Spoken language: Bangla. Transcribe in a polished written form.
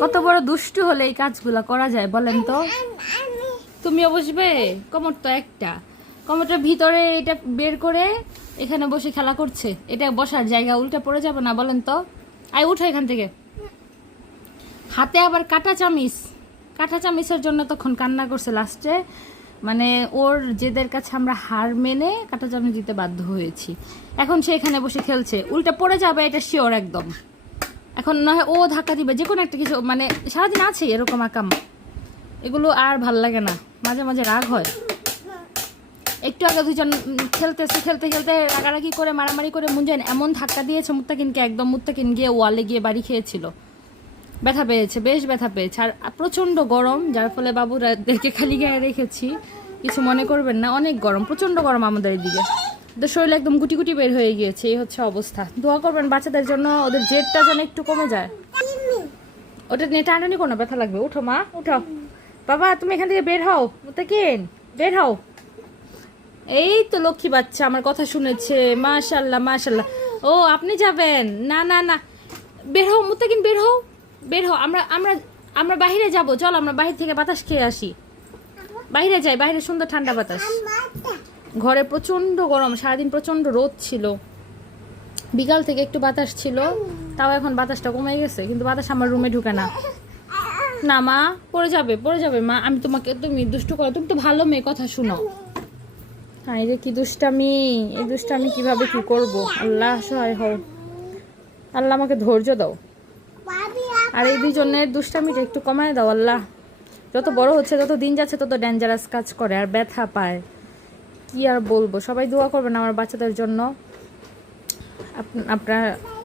কত বড় দুষ্টু হলে এই কাজগুলা করা যায় বলেন তো? তুমিও বসবে? কমর তো একটা, কমরটার ভিতরে এটা বের করে এখানে বসে খেলা করছে। এটা বসার জায়গা, উল্টা পড়ে যাবে না বলেন তো? আয় উঠো এখান থেকে। হাতে আবার কাঁটা চামিচ, কাঁটা চামিচের জন্য তখন কান্না করছে লাস্টে। মানে ওর জেদের কাছে আমরা হার মেনে কাঁটা চামিচ দিতে বাধ্য হয়েছি। এখন সে এখানে বসে খেলছে, উল্টা পড়ে যাবে এটা শিওর একদম। এখন নয় ও ধাক্কা দিবে, যে কোনো একটা কিছু, মানে সারাদিন আছে এরকম আকাম। এগুলো আর ভাল লাগে না, মাঝে মাঝে রাগ হয়। একটু আগে দুজন খেলতেছে, খেলতে খেলতে রাগারাগি করে মারামারি করে মুঞ্জান এমন ধাক্কা দিয়েছে মুত্তাকিনকে, একদম মুত্তাকিন গিয়ে ওয়ালে গিয়ে বাড়ি খেয়েছিল, ব্যথা পেয়েছে, বেশ ব্যথা পেয়েছে। আর প্রচণ্ড গরম, যার ফলে বাবুরাদেরকে খালি গায়ে রেখেছি, কিছু মনে করবেন না। অনেক গরম, প্রচণ্ড গরম আমাদের এদিকে, ওদের শরীরে একদম গুটি গুটি বের হয়ে গিয়েছে। এই হচ্ছে অবস্থা। দোয়া করবেন বাচ্চাদের জন্য, ওদের জেদটা যেন একটু কমে যায়। ওটা নিয়ে টানাটানি কোনো ব্যথা লাগবে। উঠো মা, উঠো। বাবা তুমি এখান থেকে বের হও, মুত্তাকিন বের হও। এই তো লক্ষ্মী বাচ্চা, আমার কথা শুনেছে, মাশাল্লাহ মাশাল্লাহ। ও আপনি যাবেন? না না না, বের হও মুত্তাকিন, বের হও, বের হও। আমরা আমরা আমরা বাইরে যাব, চল আমরা বাইরে থেকে বাতাস খেয়ে আসি। বাইরে যাই, বাইরে সুন্দর ঠান্ডা বাতাস। ঘরে প্রচন্ড গরম, সারাদিন প্রচন্ড রোদ ছিল, বিকাল থেকে একটু বাতাস ছিল, তাও এখন বাতাসটা কমে গেছে, কিন্তু বাতাস আমার রুমে ঢুকে না। না মা, পড়ে যাবে, পড়ে যাবে মা। আমি তোমাকে, তুমি দুষ্টু করো, তুমি তো ভালো মেয়ে, কথা শুনো। হাই রে কি দুষ্টামি, এই দুষ্টামি কিভাবে কি করব? আল্লাহ সহায় হও, আল্লাহ আমাকে ধৈর্য দাও। আর এই দুজনের দুষ্টামিটা একটু কমায় দাও আল্লাহ। যত বড় হচ্ছে, যত দিন যাচ্ছে, তত ডেঞ্জারাস কাজ করে আর ব্যথা পায়। কি আর বলবো, সবাই দোয়া করবেন আমার বাচ্চাদের জন্য। আপনার